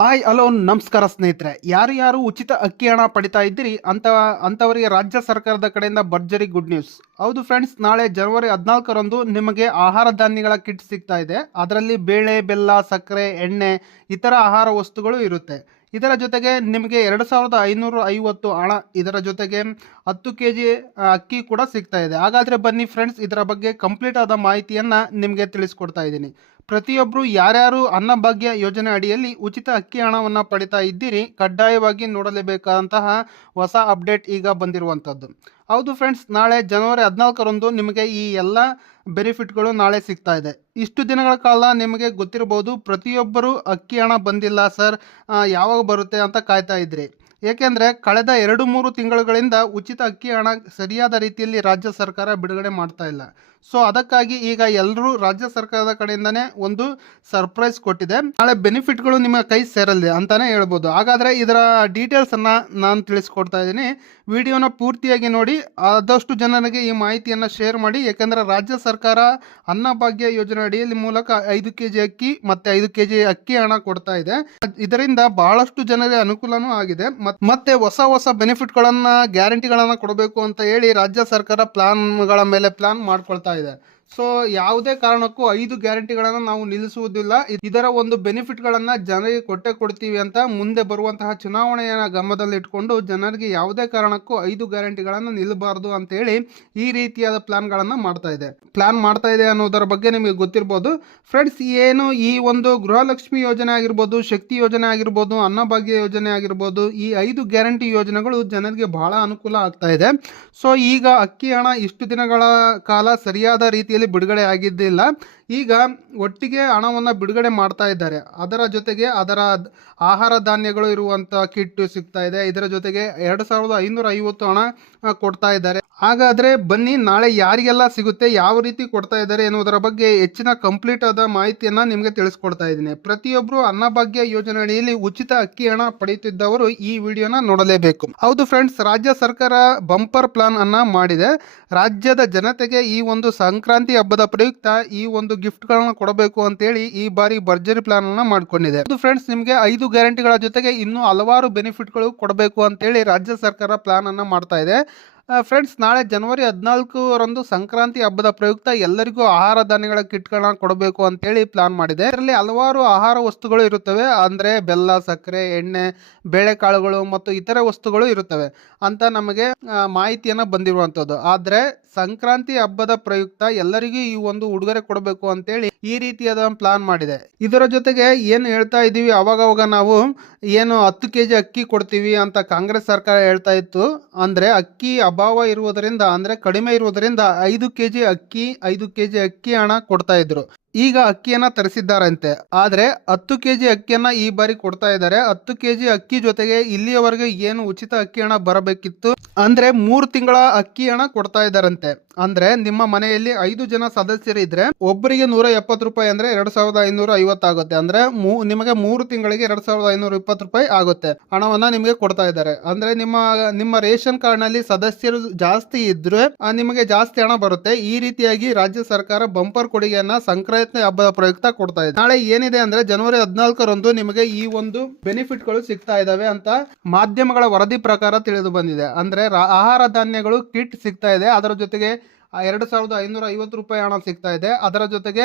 Hi, hello, ನಮಸ್ಕಾರ ಸ್ನೇಹಿತರೆ. ಯಾರು ಯಾರು ಉಚಿತ ಅಕ್ಕಿ ಹಣ ಪಡಿತಾ ಇದ್ದೀರಿ? ಅಂತ ಅಂಥವರಿಗೆ ರಾಜ್ಯ ಸರ್ಕಾರದ ಕಡೆಯಿಂದ ಭರ್ಜರಿ ಗುಡ್ ನ್ಯೂಸ್ ಹೌದು ಫ್ರೆಂಡ್ಸ್ ನಾಳೆ ಜನವರಿ ಹದಿನಾಲ್ಕರಂದು ನಿಮಗೆ ಆಹಾರ ಧಾನ್ಯಗಳ ಕಿಟ್ ಸಿಗ್ತಾ ಇದೆ. ಅದರಲ್ಲಿ ಬೇಳೆ, ಬೆಲ್ಲ, ಸಕ್ಕರೆ, ಎಣ್ಣೆ, ಇತರ ಆಹಾರ ವಸ್ತುಗಳು ಇರುತ್ತೆ. ಇದರ ಜೊತೆಗೆ ನಿಮಗೆ ಎರಡು ಸಾವಿರದ ಐನೂರು ಐವತ್ತು ಹಣ ಇದರ ಜೊತೆಗೆ ಹತ್ತು ಕೆ ಜಿ ಅಕ್ಕಿ ಕೂಡ ಸಿಗ್ತಾ ಇದೆ. ಹಾಗಾದರೆ ಬನ್ನಿ ಫ್ರೆಂಡ್ಸ್ ಇದರ ಬಗ್ಗೆ ಕಂಪ್ಲೀಟ್ ಆದ ಮಾಹಿತಿಯನ್ನು ನಿಮಗೆ ತಿಳಿಸ್ಕೊಡ್ತಾ ಇದ್ದೀನಿ. ಪ್ರತಿಯೊಬ್ಬರು ಯಾರ್ಯಾರು ಅನ್ನಭಾಗ್ಯ ಯೋಜನೆ ಅಡಿಯಲ್ಲಿ ಉಚಿತ ಅಕ್ಕಿ ಹಣವನ್ನು ಪಡಿತಾ ಇದ್ದೀರಿ, ಕಡ್ಡಾಯವಾಗಿ ನೋಡಲೇಬೇಕಾದಂತಹ ಹೊಸ ಅಪ್ಡೇಟ್ ಈಗ ಬಂದಿರುವಂಥದ್ದು ಹೌದು ಫ್ರೆಂಡ್ಸ್ ನಾಳೆ ಜನವರಿ ಹದಿನಾಲ್ಕರಂದು ನಿಮಗೆ ಈ ಎಲ್ಲ ಬೆನಿಫಿಟ್ಗಳು ನಾಳೆ ಸಿಗ್ತಾ ಇದೆ. ಇಷ್ಟು ದಿನಗಳ ಕಾಲ ನಿಮಗೆ ಗೊತ್ತಿರಬಹುದು, ಪ್ರತಿಯೊಬ್ಬರು ಅಕ್ಕಿ ಹಣ ಬಂದಿಲ್ಲ, ಸರ್ ಯಾವಾಗ ಬರುತ್ತೆ? ಅಂತ ಕಾಯ್ತಾ ಇದ್ರಿ. ಏಕೆಂದರೆ ಕಳೆದ ಎರಡು ಮೂರು ತಿಂಗಳುಗಳಿಂದ ಉಚಿತ ಅಕ್ಕಿ ಹಣ ಸರಿಯಾದ ರೀತಿಯಲ್ಲಿ ರಾಜ್ಯ ಸರ್ಕಾರ ಬಿಡುಗಡೆ ಮಾಡ್ತಾ ಇಲ್ಲ. ಸೊ ಅದಕ್ಕಾಗಿ ಈಗ ಎಲ್ಲರೂ ರಾಜ್ಯ ಸರ್ಕಾರದ ಕಡೆಯಿಂದನೇ ಒಂದು ಸರ್ಪ್ರೈಸ್ ಕೊಟ್ಟಿದೆ. ನಾಳೆ ಬೆನಿಫಿಟ್ಗಳು ನಿಮ್ಮ ಕೈ ಸೇರಲಿದೆ ಅಂತಾನೆ ಹೇಳ್ಬೋದು. ಹಾಗಾದರೆ ಇದರ ಡೀಟೇಲ್ಸನ್ನು ನಾನು ತಿಳಿಸ್ಕೊಡ್ತಾ ಇದ್ದೀನಿ. ವಿಡಿಯೋನ ಪೂರ್ತಿಯಾಗಿ ನೋಡಿ, ಆದಷ್ಟು ಜನರಿಗೆ ಈ ಮಾಹಿತಿಯನ್ನು ಶೇರ್ ಮಾಡಿ. ಏಕೆಂದರೆ ರಾಜ್ಯ ಸರ್ಕಾರ ಅನ್ನಭಾಗ್ಯ ಯೋಜನೆ ಅಡಿಯಲ್ಲಿ ಮೂಲಕ ಐದು ಕೆ ಜಿ ಅಕ್ಕಿ ಮತ್ತು ಐದು ಕೆ ಜಿ ಅಕ್ಕಿ ಹಣ ಕೊಡ್ತಾ ಇದೆ. ಇದರಿಂದ ಬಹಳಷ್ಟು ಜನರಿಗೆ ಅನುಕೂಲನೂ ಆಗಿದೆ. ಮತ್ತೆ ಹೊಸ ಹೊಸ ಬೆನಿಫಿಟ್ಗಳನ್ನು ಗ್ಯಾರಂಟಿಗಳನ್ನ ಕೊಡಬೇಕು ಅಂತ ಹೇಳಿ ರಾಜ್ಯ ಸರ್ಕಾರ ಪ್ಲಾನ್ಗಳ ಮೇಲೆ ಪ್ಲಾನ್ ಮಾಡ್ಕೊಳ್ತಾ ಇದೆ. ಸೊ ಯಾವುದೇ ಕಾರಣಕ್ಕೂ ಐದು ಗ್ಯಾರಂಟಿಗಳನ್ನು ನಾವು ನಿಲ್ಲಿಸುವುದಿಲ್ಲ. ಇದರ ಒಂದು ಬೆನಿಫಿಟ್ಗಳನ್ನು ಜನರಿಗೆ ಕೊಟ್ಟೆ ಕೊಡ್ತೀವಿ ಅಂತ ಮುಂದೆ ಬರುವಂತಹ ಚುನಾವಣೆಯ ಗಮನದಲ್ಲಿಟ್ಕೊಂಡು ಜನರಿಗೆ ಯಾವುದೇ ಕಾರಣಕ್ಕೂ ಐದು ಗ್ಯಾರಂಟಿಗಳನ್ನು ನಿಲ್ಲಬಾರದು ಅಂತ ಹೇಳಿ ಈ ರೀತಿಯಾದ ಪ್ಲಾನ್ಗಳನ್ನು ಮಾಡ್ತಾ ಇದೆ. ಪ್ಲಾನ್ ಮಾಡ್ತಾ ಇದೆ ಅನ್ನೋದರ ಬಗ್ಗೆ ನಿಮಗೆ ಗೊತ್ತಿರ್ಬೋದು. ಫ್ರೆಂಡ್ಸ್ ಏನು ಈ ಒಂದು ಗೃಹಲಕ್ಷ್ಮಿ ಯೋಜನೆ ಆಗಿರ್ಬೋದು, ಶಕ್ತಿ ಯೋಜನೆ ಆಗಿರ್ಬೋದು, ಅನ್ನಭಾಗ್ಯ ಯೋಜನೆ ಆಗಿರ್ಬೋದು, ಈ ಐದು ಗ್ಯಾರಂಟಿ ಯೋಜನೆಗಳು ಜನರಿಗೆ ಬಹಳ ಅನುಕೂಲ ಆಗ್ತಾ ಇದೆ. ಸೊ ಈಗ ಅಕ್ಕಿ ಹಣ ಇಷ್ಟು ದಿನಗಳ ಕಾಲ ಸರಿಯಾದ ರೀತಿಯಲ್ಲಿ ಬಿಡುಗಡೆ ಆಗಿದ್ದಿಲ್ಲ ಈಗ ಒಟ್ಟಿಗೆ ಹಣವನ್ನು ಬಿಡುಗಡೆ ಮಾಡ್ತಾ ಇದ್ದಾರೆ. ಅದರ ಜೊತೆಗೆ ಅದರ ಆಹಾರ ಧಾನ್ಯಗಳು ಇರುವಂತಹ ಕಿಟ್ ಸಿಗ್ತಾ ಇದೆ. ಇದರ ಜೊತೆಗೆ ಎರಡು ಸಾವಿರದ ಐನೂರ ಐವತ್ತು ಹಣ ಕೊಡ್ತಾ ಇದ್ದಾರೆ. ಹಾಗಾದರೆ ಬನ್ನಿ, ನಾಳೆ ಯಾರಿಗೆಲ್ಲ ಸಿಗುತ್ತೆ, ಯಾವ ರೀತಿ ಕೊಡ್ತಾ ಇದ್ದಾರೆ ಎನ್ನುವುದರ ಬಗ್ಗೆ ಹೆಚ್ಚಿನ ಕಂಪ್ಲೀಟ್ ಆದ ಮಾಹಿತಿಯನ್ನು ನಿಮಗೆ ತಿಳಿಸ್ಕೊಡ್ತಾ ಇದ್ದೀನಿ. ಪ್ರತಿಯೊಬ್ಬರು ಅನ್ನಭಾಗ್ಯ ಯೋಜನೆ ಅಡಿಯಲ್ಲಿ ಉಚಿತ ಅಕ್ಕಿ ಹಣ ಪಡೆಯುತ್ತಿದ್ದವರು ಈ ವಿಡಿಯೋನ ನೋಡಲೇಬೇಕು. ಹೌದು ಫ್ರೆಂಡ್ಸ್ ರಾಜ್ಯ ಸರ್ಕಾರ ಬಂಪರ್ ಪ್ಲಾನ್ ಅನ್ನ ಮಾಡಿದೆ. ರಾಜ್ಯದ ಜನತೆಗೆ ಈ ಒಂದು ಸಂಕ್ರಾಂತಿ ಹಬ್ಬದ ಪ್ರಯುಕ್ತ ಈ ಒಂದು ಗಿಫ್ಟ್ಗಳನ್ನು ಕೊಡಬೇಕು ಅಂತೇಳಿ ಈ ಬಾರಿ ಭರ್ಜರಿ ಪ್ಲಾನ್ ಅನ್ನ ಮಾಡಿಕೊಂಡಿದೆ. ಹೌದು ಫ್ರೆಂಡ್ಸ್ ನಿಮಗೆ ಐದು ಗ್ಯಾರಂಟಿಗಳ ಜೊತೆಗೆ ಇನ್ನೂ ಹಲವಾರು ಬೆನಿಫಿಟ್ಗಳು ಕೊಡಬೇಕು ಅಂತೇಳಿ ರಾಜ್ಯ ಸರ್ಕಾರ ಪ್ಲಾನ್ ಅನ್ನ ಮಾಡ್ತಾ ಇದೆ. ಫ್ರೆಂಡ್ಸ್ ನಾಳೆ ಜನವರಿ ಹದಿನಾಲ್ಕರಂದು ಸಂಕ್ರಾಂತಿ ಹಬ್ಬದ ಪ್ರಯುಕ್ತ ಎಲ್ಲರಿಗೂ ಆಹಾರ ಧಾನ್ಯಗಳ ಕಿಟ್ಗಳನ್ನ ಕೊಡಬೇಕು ಅಂತೇಳಿ ಪ್ಲಾನ್ ಮಾಡಿದೆ. ಇದರಲ್ಲಿ ಹಲವಾರು ಆಹಾರ ವಸ್ತುಗಳು ಇರುತ್ತವೆ. ಅಂದರೆ ಬೆಲ್ಲ, ಸಕ್ಕರೆ, ಎಣ್ಣೆ, ಬೇಳೆಕಾಳುಗಳು ಮತ್ತು ಇತರೆ ವಸ್ತುಗಳು ಇರುತ್ತವೆ ಅಂತ ನಮಗೆ ಮಾಹಿತಿಯನ್ನು ಬಂದಿರುವಂಥದ್ದು ಆದರೆ ಸಂಕ್ರಾಂತಿ ಹಬ್ಬದ ಪ್ರಯುಕ್ತ ಎಲ್ಲರಿಗೂ ಈ ಒಂದು ಉಡುಗೊರೆ ಕೊಡಬೇಕು ಅಂತೇಳಿ ಈ ರೀತಿಯಾದ ಪ್ಲಾನ್ ಮಾಡಿದೆ. ಇದರ ಜೊತೆಗೆ ಏನು ಹೇಳ್ತಾ ಇದ್ದೀವಿ? ಅವಾಗವಾಗ ನಾವು ಏನು ಹತ್ತು ಕೆ ಜಿ ಅಕ್ಕಿ ಕೊಡ್ತೀವಿ ಅಂತ ಕಾಂಗ್ರೆಸ್ ಸರ್ಕಾರ ಹೇಳ್ತಾ ಇತ್ತು. ಅಂದರೆ ಅಕ್ಕಿ ಅಭಾವ ಇರುವುದರಿಂದ, ಅಂದರೆ ಕಡಿಮೆ ಇರುವುದರಿಂದ ಐದು ಕೆ ಜಿ ಅಕ್ಕಿ, ಐದು ಕೆ ಜಿ ಅಕ್ಕಿ ಹಣ ಕೊಡ್ತಾ ಇದ್ರು. ಈಗ ಅಕ್ಕಿಯನ್ನ ತರಿಸಿದ್ದಾರಂತೆ. ಆದರೆ ಹತ್ತು ಕೆ ಜಿ ಅಕ್ಕಿಯನ್ನ ಈ ಬಾರಿ ಕೊಡ್ತಾ ಇದ್ದಾರೆ. ಹತ್ತು ಕೆ ಜಿ ಅಕ್ಕಿ ಜೊತೆಗೆ ಇಲ್ಲಿಯವರೆಗೆ ಏನು ಉಚಿತ ಅಕ್ಕಿ ಹಣ ಬರಬೇಕಿತ್ತು? ಅಂದ್ರೆ ಮೂರು ತಿಂಗಳ ಅಕ್ಕಿ ಹಣ ಕೊಡ್ತಾ ಇದ್ದಾರಂತೆ. ಅಂದ್ರೆ ನಿಮ್ಮ ಮನೆಯಲ್ಲಿ ಐದು ಜನ ಸದಸ್ಯರು ಇದ್ರೆ ಒಬ್ಬರಿಗೆ ನೂರ ಎಪ್ಪತ್ತು ರೂಪಾಯಿ ಅಂದ್ರೆ ಎರಡ್ ಸಾವಿರದ ಐನೂರ ಐವತ್ತು ಆಗುತ್ತೆ. ಅಂದ್ರೆ ನಿಮಗೆ ಮೂರು ತಿಂಗಳಿಗೆ ಎರಡ್ ಸಾವಿರದ ಐನೂರ ಇಪ್ಪತ್ತು ರೂಪಾಯಿ ಆಗುತ್ತೆ ಹಣವನ್ನ ನಿಮಗೆ ಕೊಡ್ತಾ ಇದ್ದಾರೆ. ಅಂದ್ರೆ ನಿಮ್ಮ ನಿಮ್ಮ ರೇಷನ್ ಕಾರ್ಡ್ನಲ್ಲಿ ಸದಸ್ಯರು ಜಾಸ್ತಿ ಇದ್ರೆ ನಿಮಗೆ ಜಾಸ್ತಿ ಹಣ ಬರುತ್ತೆ. ಈ ರೀತಿಯಾಗಿ ರಾಜ್ಯ ಸರ್ಕಾರ ಬಂಪರ್ ಕೊಡುಗೆಯನ್ನ ಸಂಕ್ರಾಂತಿ ಹಬ್ಬದ ಪ್ರಯುಕ್ತ ಕೊಡ್ತಾ ಇದೆ ನಾಳೆ ಏನಿದೆ ಅಂದ್ರೆ ಜನವರಿ ಹದಿನಾಲ್ಕರಂದು ನಿಮಗೆ ಈ ಒಂದು ಬೆನಿಫಿಟ್ಗಳು ಸಿಗ್ತಾ ಇದಾವೆ ಅಂತ ಮಾಧ್ಯಮಗಳ ವರದಿ ಪ್ರಕಾರ ತಿಳಿದು ಬಂದಿದೆ. ಅಂದ್ರೆ ಆಹಾರ ಧಾನ್ಯಗಳು ಕಿಟ್ ಸಿಗ್ತಾ ಇದೆ. ಅದರ ಜೊತೆಗೆ ಎರಡು ಸಾವಿರದ ಐನೂರ ಐವತ್ತು ರೂಪಾಯಿ ಹಣ ಸಿಗ್ತಾ ಇದೆ. ಅದರ ಜೊತೆಗೆ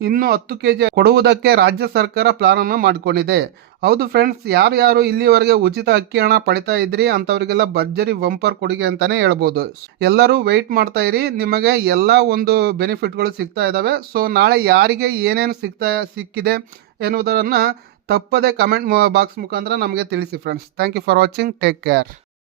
ಇನ್ನು ಹತ್ತು ಕೆ ಜಿ ಕೊಡುವುದಕ್ಕೆ ರಾಜ್ಯ ಸರ್ಕಾರ ಪ್ಲಾನ್ ಅನ್ನು ಮಾಡಿಕೊಂಡಿದೆ. ಹೌದು ಫ್ರೆಂಡ್ಸ್ ಯಾರು ಯಾರು ಇಲ್ಲಿವರೆಗೆ ಉಚಿತ ಅಕ್ಕಿ ಹಣ ಪಡಿತಾ ಇದ್ರಿ ಅಂಥವ್ರಿಗೆಲ್ಲ ಭರ್ಜರಿ ಬಂಪರ್ ಕೊಡುಗೆ ಅಂತಾನೆ ಹೇಳ್ಬೋದು. ಎಲ್ಲರೂ ವೆಯ್ಟ್ ಮಾಡ್ತಾ ಇರಿ, ನಿಮಗೆ ಎಲ್ಲ ಒಂದು ಬೆನಿಫಿಟ್ಗಳು ಸಿಗ್ತಾ ಇದ್ದಾವೆ ಸೊ ನಾಳೆ ಯಾರಿಗೆ ಏನೇನು ಸಿಗ್ತಾ, ಸಿಕ್ಕಿದೆ ಎನ್ನುವುದನ್ನು ತಪ್ಪದೆ ಕಮೆಂಟ್ ಬಾಕ್ಸ್ ಮುಖಾಂತರ ನಮಗೆ ತಿಳಿಸಿ friends thank you for watching take care